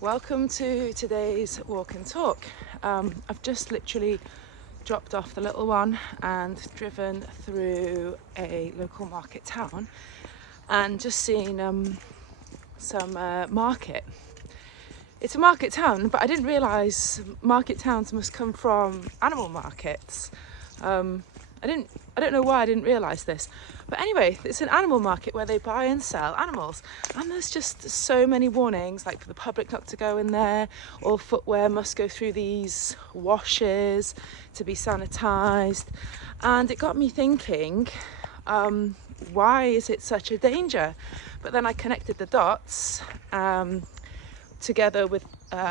Welcome to today's walk and talk. I've just literally dropped off the little one and driven through a local market town and just seen some market. It's a market town, but I didn't realise market towns must come from animal markets. I don't know why I didn't realise this. But anyway, it's an animal market where they buy and sell animals. And there's just so many warnings, like for the public not to go in there. All footwear must go through these washes to be sanitised. And it got me thinking, why is it such a danger? But then I connected the dots together with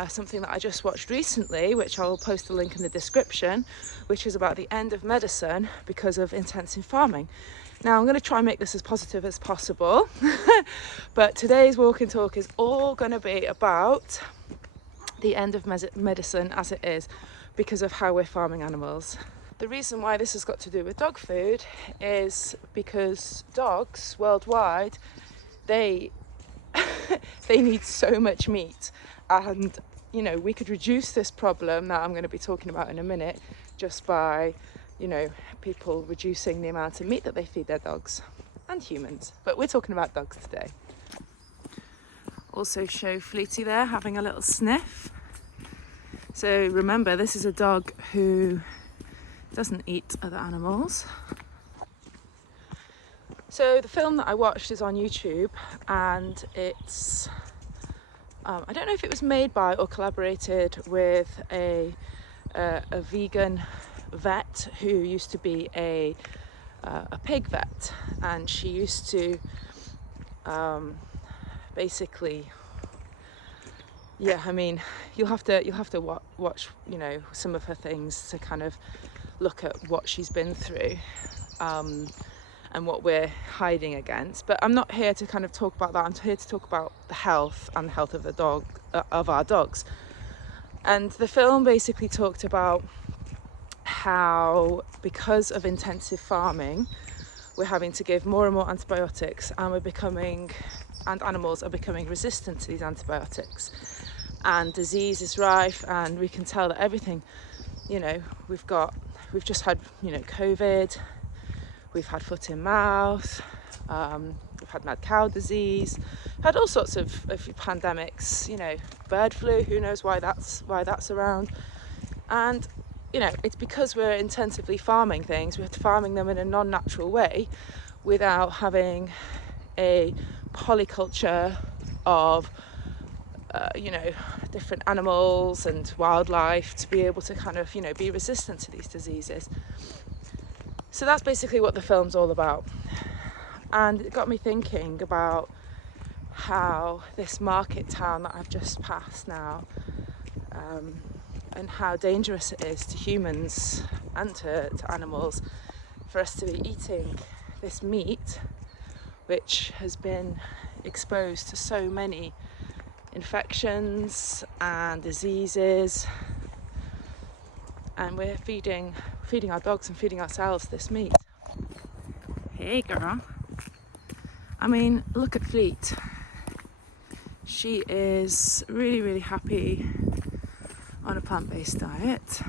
something that I just watched recently, which I'll post a link in the description, which is about the end of medicine because of intensive farming. Now I'm going to try and make this as positive as possible, but today's walk and talk is all going to be about the end of medicine as it is because of how we're farming animals. The reason why this has got to do with dog food is because dogs worldwide, they need so much meat, and you know, we could reduce this problem that I'm going to be talking about in a minute just by, you know, people reducing the amount of meat that they feed their dogs and humans, but we're talking about dogs today. Also show Fleety there having a little sniff. So remember, this is a dog who doesn't eat other animals. So the film that I watched is on YouTube, and it's I don't know if it was made by or collaborated with a vegan vet who used to be a pig vet, and she used to basically, yeah, I mean, you'll have to watch, you know, some of her things to kind of look at what she's been through. And what we're hiding against. But I'm not here to kind of talk about that. I'm here to talk about the health and the health of the dog, of our dogs. And the film basically talked about how, because of intensive farming, we're having to give more and more antibiotics, and animals are becoming resistant to these antibiotics. And disease is rife, and we can tell that everything, you know, we've just had, you know, COVID. We've had foot in mouth, we've had mad cow disease, had all sorts of pandemics, you know, bird flu, who knows why that's around. And, you know, it's because we're intensively farming things, we're farming them in a non-natural way without having a polyculture of, you know, different animals and wildlife to be able to kind of, you know, be resistant to these diseases. So that's basically what the film's all about. And it got me thinking about how this market town that I've just passed now, and how dangerous it is to humans and to animals for us to be eating this meat, which has been exposed to so many infections and diseases. And we're feeding our dogs and feeding ourselves this meat. Hey girl. I mean, look at Fleet. She is really, really happy on a plant-based diet.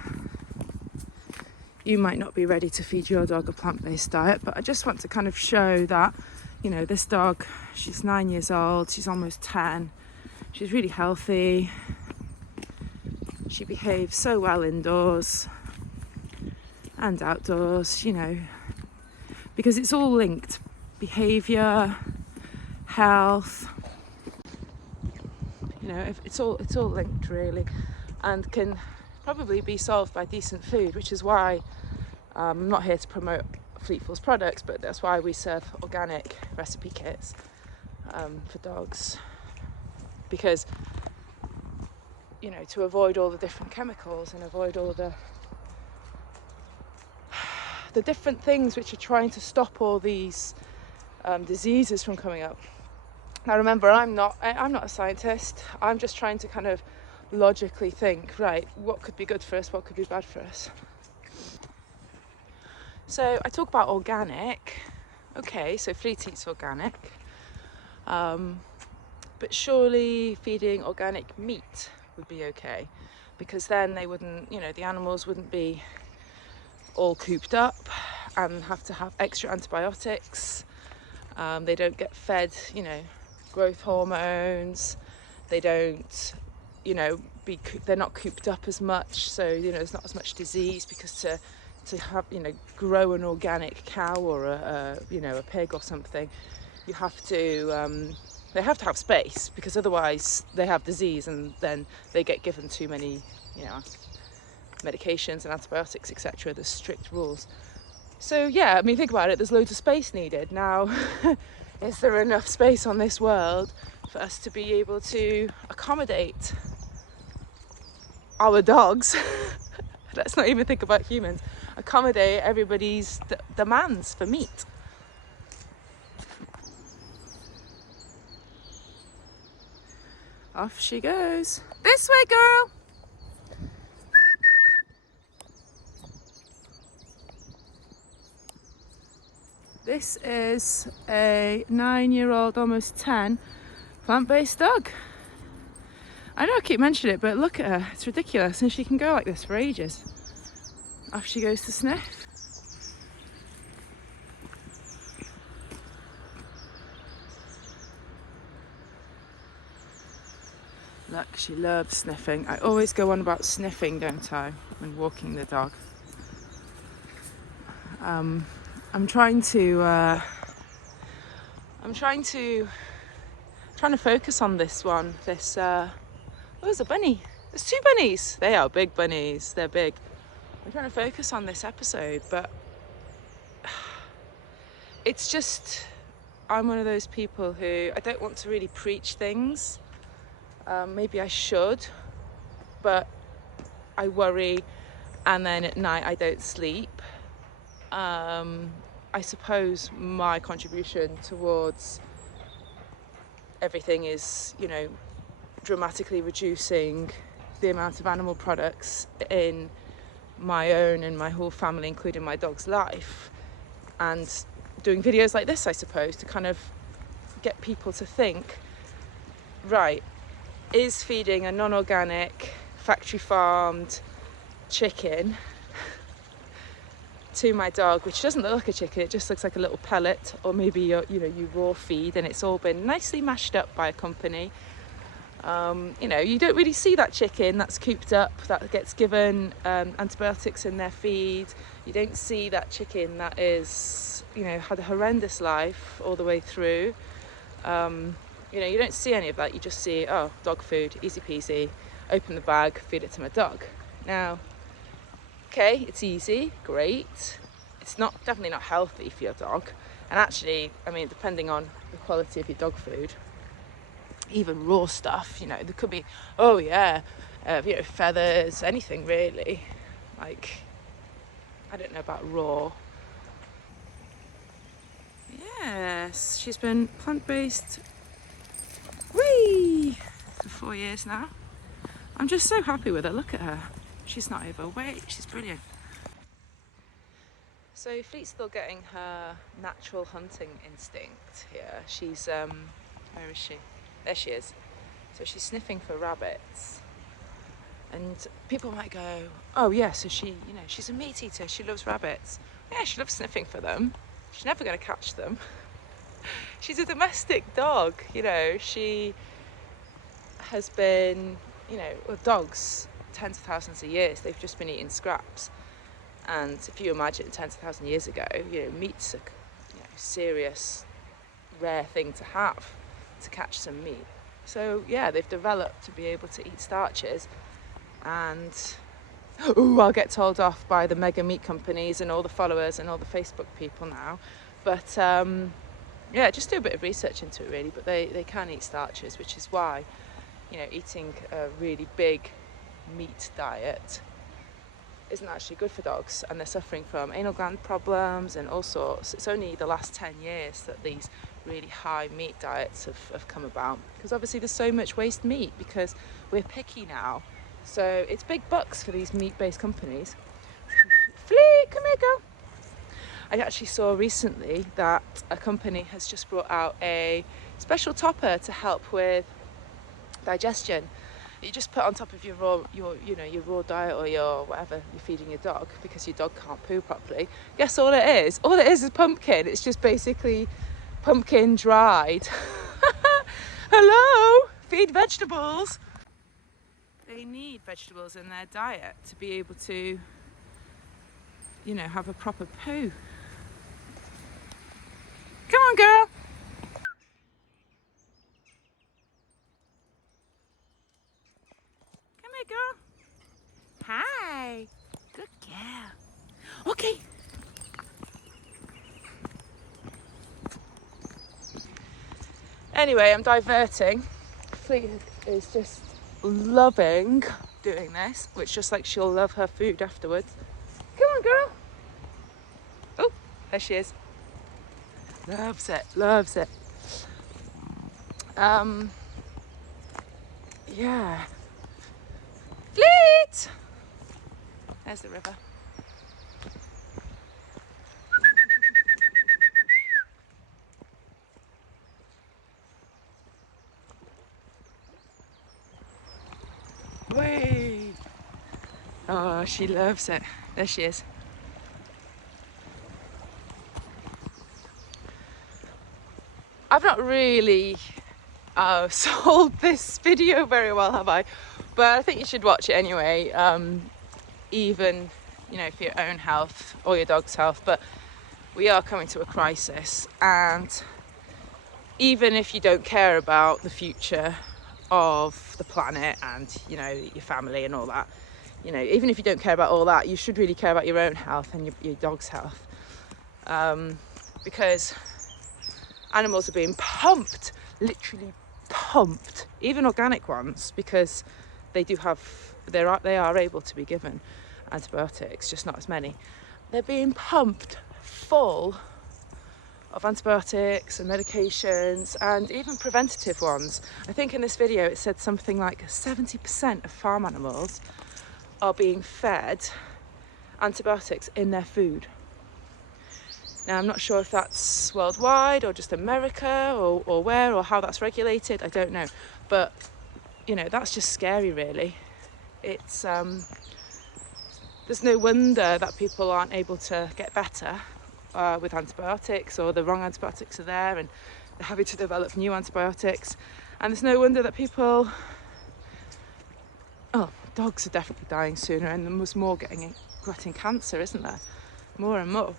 You might not be ready to feed your dog a plant-based diet, but I just want to kind of show that, you know, this dog, she's 9 years old, she's almost 10. She's really healthy. She behaves so well indoors and outdoors, you know, because it's all linked. Behaviour, health, you know, it's all linked really, and can probably be solved by decent food, which is why I'm not here to promote Fleetful's products, but that's why we serve organic recipe kits for dogs, because, you know, to avoid all the different chemicals and avoid all the different things which are trying to stop all these diseases from coming up. Now remember, I'm not a scientist. I'm just trying to kind of logically think, right, what could be good for us, what could be bad for us. So I talk about organic. Okay, so Fleet eats organic. but surely feeding organic meat would be okay, because then they wouldn't, you know, the animals wouldn't be all cooped up and have to have extra antibiotics. They don't get fed, you know, growth hormones. They don't, you know, they're not cooped up as much, so, you know, there's not as much disease, because to have, you know, grow an organic cow or a you know, a pig or something, you have to they have to have space, because otherwise they have disease and then they get given too many, you know, medications and antibiotics, etc. There's strict rules. So yeah, I mean, think about it, there's loads of space needed. Now, is there enough space on this world for us to be able to accommodate our dogs? Let's not even think about humans. Accommodate everybody's demands for meat. Off she goes. This way, girl. This is a 9-year-old, almost 10, plant-based dog. I know I keep mentioning it, but look at her. It's ridiculous, and she can go like this for ages. Off she goes to sniff. Look, she loves sniffing. I always go on about sniffing, don't I, when walking the dog. I'm trying to focus on this one. Oh, there's a bunny. There's 2 bunnies. They are big bunnies. They're big. I'm trying to focus on this episode, but it's just, I'm one of those people who, I don't want to really preach things. Maybe I should, but I worry, and then at night I don't sleep. I suppose my contribution towards everything is, you know, dramatically reducing the amount of animal products in my own and my whole family, including my dog's life, and doing videos like this, I suppose, to kind of get people to think, right, is feeding a non-organic, factory farmed chicken to my dog, which doesn't look like a chicken, it just looks like a little pellet, or maybe you raw feed and it's all been nicely mashed up by a company. You know, you don't really see that chicken that's cooped up, that gets given antibiotics in their feed. You don't see that chicken that is, you know, had a horrendous life all the way through. You know, you don't see any of that. You just see, oh, dog food, easy peasy, open the bag, feed it to my dog. Now, okay, it's easy, great. It's definitely not healthy for your dog. And actually, I mean, depending on the quality of your dog food, even raw stuff, you know, there could be, oh yeah, you know, feathers, anything really. Like, I don't know about raw. Yes, she's been plant-based for 4 years now. I'm just so happy with her. Look at her. She's not overweight. She's brilliant. So Fleet's still getting her natural hunting instinct here. She's, where is she? There she is. So she's sniffing for rabbits. And people might go, oh yeah, so she, you know, she's a meat eater. She loves rabbits. Yeah, she loves sniffing for them. She's never going to catch them. She's a domestic dog, you know. She has been, you know, well, dogs, tens of thousands of years, they've just been eating scraps. And if you imagine tens of thousands of years ago, you know, meat's a, you know, serious, rare thing to have, to catch some meat. So yeah, they've developed to be able to eat starches. And ooh, I'll get told off by the mega meat companies and all the followers and all the Facebook people now. But yeah, just do a bit of research into it really. But they can eat starches, which is why, you know, eating a really big meat diet isn't actually good for dogs, and they're suffering from anal gland problems and all sorts. It's only the last 10 years that these really high meat diets have come about, because obviously there's so much waste meat because we're picky now. So it's big bucks for these meat-based companies. Flea, come here, girl. I actually saw recently that a company has just brought out a special topper to help with digestion. You just put on top of your raw diet or your whatever you're feeding your dog, because your dog can't poo properly. Guess all it is? All it is pumpkin. It's just basically pumpkin dried. Hello, feed vegetables. They need vegetables in their diet to be able to, have a proper poo. Come on, girl. Come here, girl. Hi. Good girl. Okay. Anyway, I'm diverting. Fleet is just loving doing this, which just like she'll love her food afterwards. Come on, girl. Oh, there she is. Loves it, loves it. Yeah. Fleet! There's the river. Way. Oh, she loves it. There she is. I've not really sold this video very well, have I? But I think you should watch it anyway, even, for your own health or your dog's health. But we are coming to a crisis, and even if you don't care about the future of the planet and, your family and all that, even if you don't care about all that, you should really care about your own health and your dog's health. Because animals are being pumped, literally pumped, even organic ones, because they are able to be given antibiotics, just not as many. They're being pumped full of antibiotics and medications, and even preventative ones. I think in this video it said something like 70% of farm animals are being fed antibiotics in their food. Now, I'm not sure if that's worldwide or just America or where or how that's regulated. I don't know. But, that's just scary, really. It's there's no wonder that people aren't able to get better with antibiotics, or the wrong antibiotics are there and they're having to develop new antibiotics. And there's no wonder that dogs are definitely dying sooner, and there's more getting cancer, isn't there? More and more.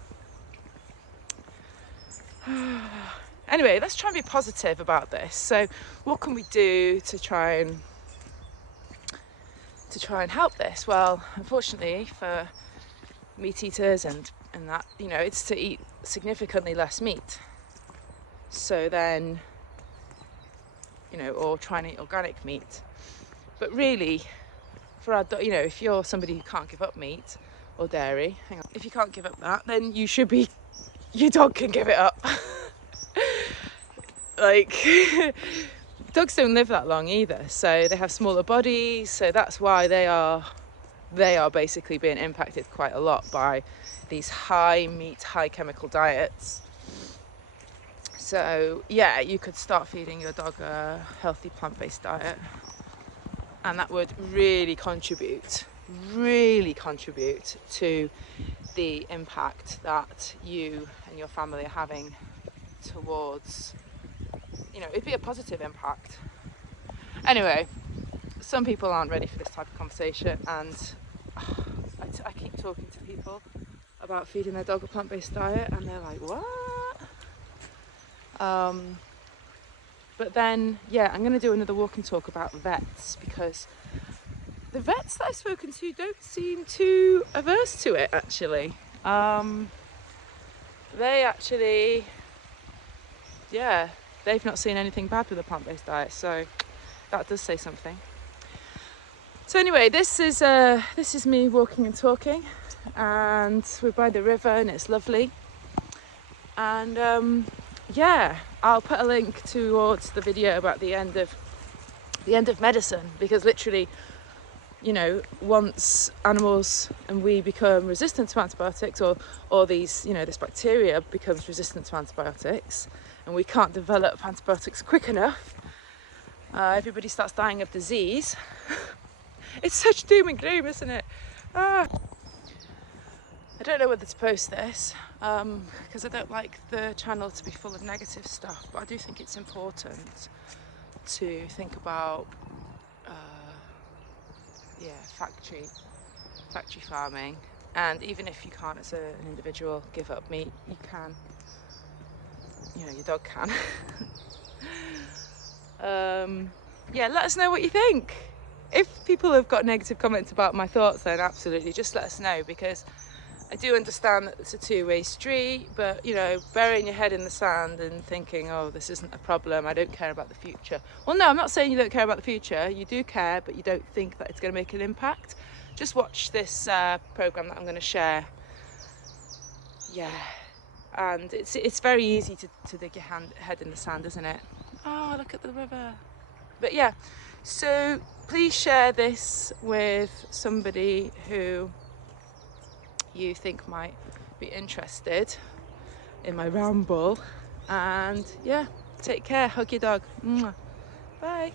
Anyway, let's try and be positive about this. So what can we do to try and help this? Well, unfortunately for meat eaters and that, it's to eat significantly less meat. So then, or try and eat organic meat. But really, for our dog, if you're somebody who can't give up meat or dairy, if you can't give up that, then your dog can give it up. Dogs don't live that long either, so they have smaller bodies, so that's why they are basically being impacted quite a lot by these high meat, high chemical diets. So yeah, you could start feeding your dog a healthy plant-based diet, and that would really contribute to the impact that you and your family are having towards, it'd be a positive impact. Anyway, some people aren't ready for this type of conversation, and I keep talking to people about feeding their dog a plant-based diet, and they're like, what? But then, yeah, I'm going to do another walk and talk about vets, because the vets that I've spoken to don't seem too averse to it, actually. They actually, they've not seen anything bad with a plant-based diet, so that does say something. So anyway, this is me walking and talking, and we're by the river and it's lovely. And I'll put a link towards the video about the end of medicine, because literally you know, once animals and we become resistant to antibiotics, or these, you know, this bacteria becomes resistant to antibiotics, and we can't develop antibiotics quick enough, everybody starts dying of disease. It's such doom and gloom, isn't it? I don't know whether to post this because I don't like the channel to be full of negative stuff, but I do think it's important to think about factory farming. And even if you can't as an individual give up meat, you can, you know, your dog can. Yeah, let us know what you think. If people have got negative comments about my thoughts, then absolutely just let us know, because I do understand that it's a two-way street, but, you know, burying your head in the sand and thinking, oh, this isn't a problem, I don't care about the future. Well, no, I'm not saying you don't care about the future. You do care, but you don't think that it's going to make an impact. Just watch this programme that I'm going to share. Yeah, and it's very easy to dig your head in the sand, isn't it? Oh, look at the river. But yeah, so please share this with somebody who you think might be interested in my ramble. And yeah, take care, hug your dog. Mwah. Bye.